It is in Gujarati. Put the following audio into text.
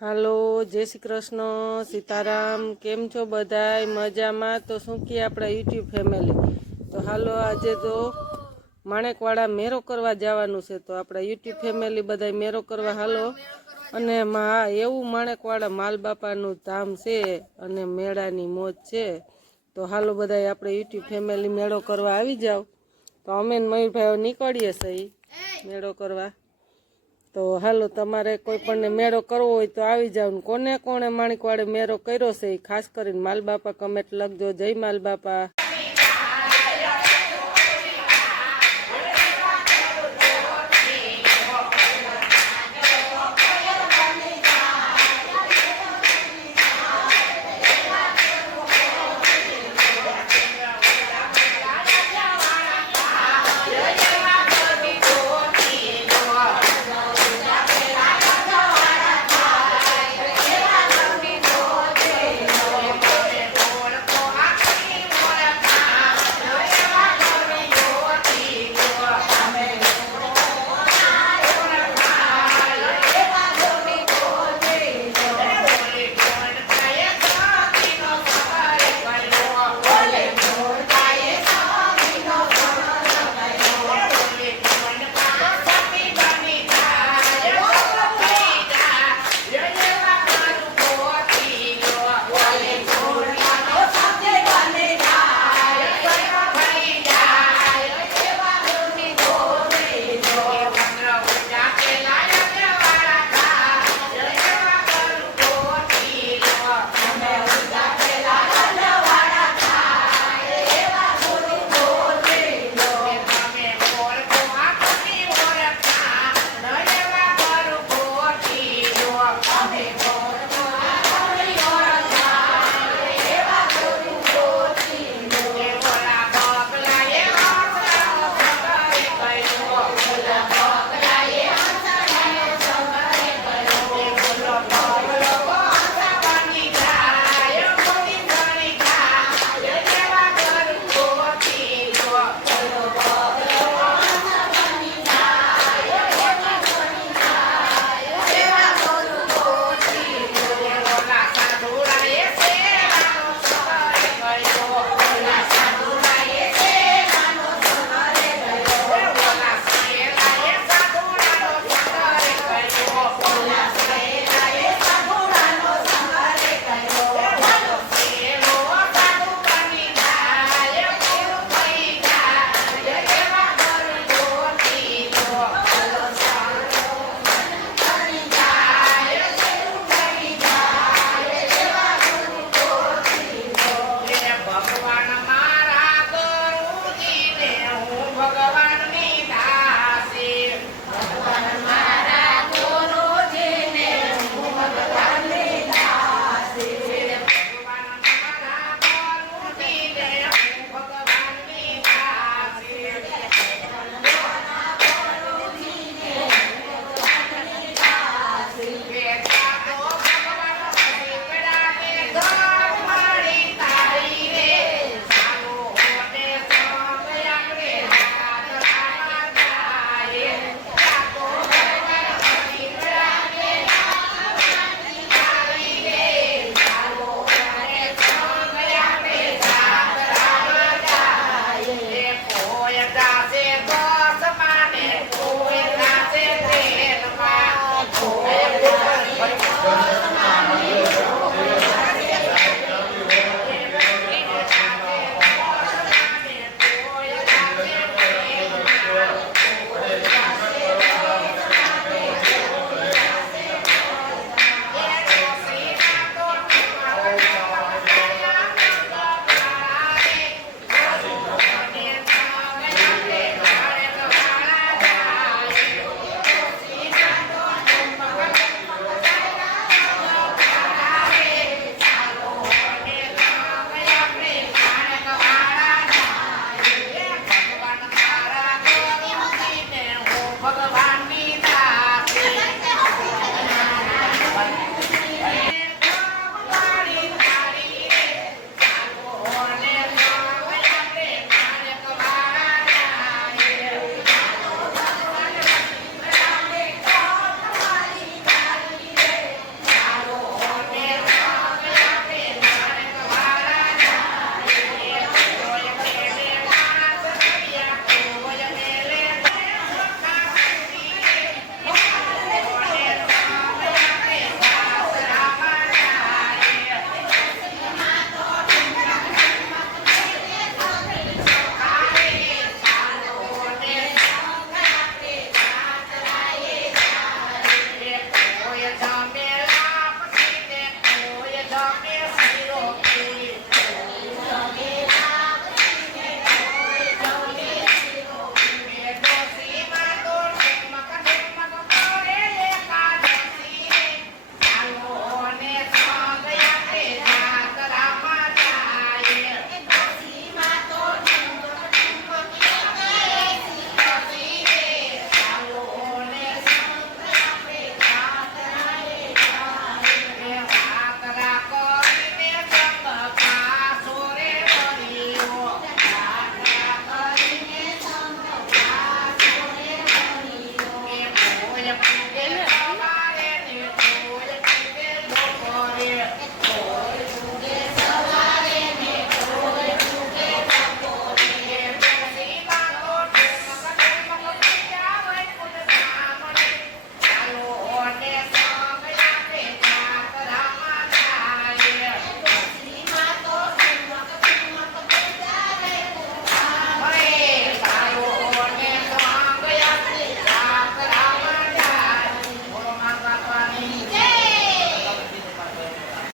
હાલો, જય શ્રી કૃષ્ણ, સીતારામ. કેમ છો બધાય? મજામાં? તો શું કે આપણા યુટ્યુબ ફેમિલી, તો હાલો આજે તો માણેકવાડા મેરો કરવા જવાનું છે. તો આપણા યુટ્યુબ ફેમિલી બધા મેરો કરવા હાલો. અને હા, એવું માણેકવાડા માલબાપાનું ધામ છે અને મેળાની મોજ છે. તો હાલો બધા આપણે યુટ્યુબ ફેમિલી મેળો કરવા આવી જાવ. તો અમે મયુરભાઈ નીકળીએ છીએ મેળો કરવા. તો હાલો, તમારે કોઈ પણને મેળો કરવો હોય તો આવી જાવ. કોને કોણે માણેકવાડે મેળો કર્યો છે એ ખાસ કરીને માલબાપા કમેન્ટ લખજો. જય માલબાપા.